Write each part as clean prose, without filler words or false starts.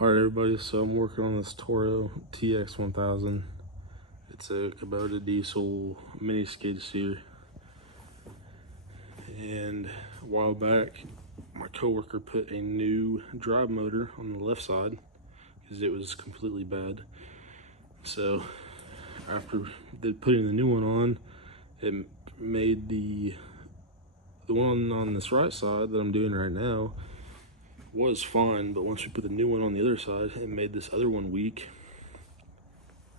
Alright everybody, so I'm working on this Toro TX1000. It's a Kubota diesel mini skid steer. And a while back, my coworker put a new drive motor on the left side because it was completely bad. So after putting the new one on, it made the one on this right side that I'm doing right now was fine, but once we put the new one on the other side, it made this other one weak,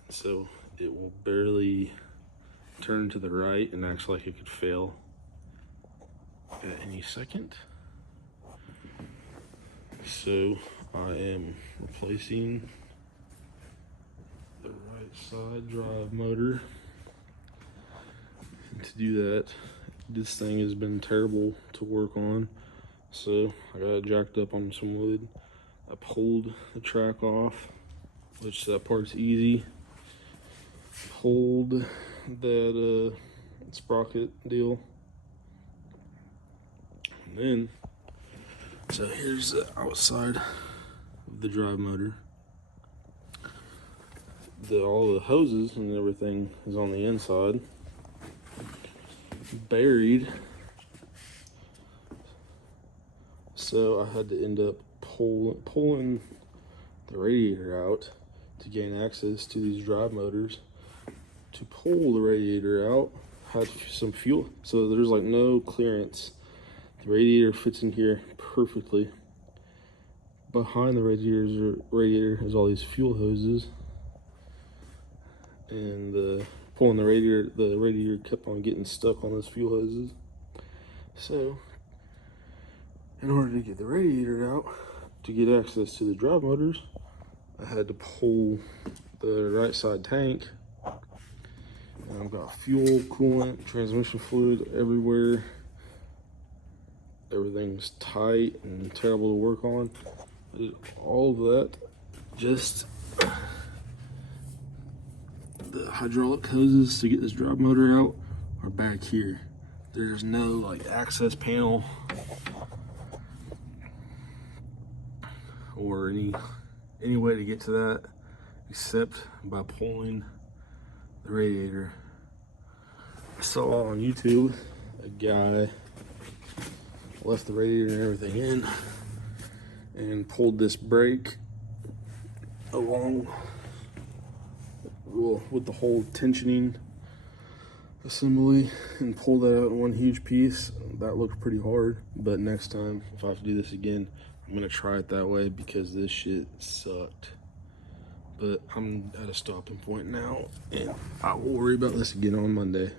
so it will barely turn to the right and acts like it could fail at any second. So I am replacing the right side drive motor, and to do that, this thing has been terrible to work on. So I got it jacked up on some wood. I pulled the track off, which that part's easy. Pulled that sprocket deal. And then, so here's the outside of the drive motor. All the hoses and everything is on the inside, buried. So I had to end up pulling the radiator out to gain access to these drive motors. To pull the radiator out, had some fuel, so there's like no clearance. The radiator fits in here perfectly. Behind the radiator is all these fuel hoses, and pulling the radiator kept on getting stuck on those fuel hoses. So in order to get the radiator out, to get access to the drive motors, I had to pull the right side tank. And I've got fuel, coolant, transmission fluid everywhere. Everything's tight and terrible to work on. I did all of that. Just the hydraulic hoses to get this drive motor out are back here. There's no like access panel or any way to get to that except by pulling the radiator. I saw on YouTube a guy left the radiator and everything in and pulled this brake along with the whole tensioning assembly and pulled that out in one huge piece. That looked pretty hard, but next time if I have to do this again, I'm gonna try it that way because this shit sucked. But I'm at a stopping point now, and I will worry about this again on Monday.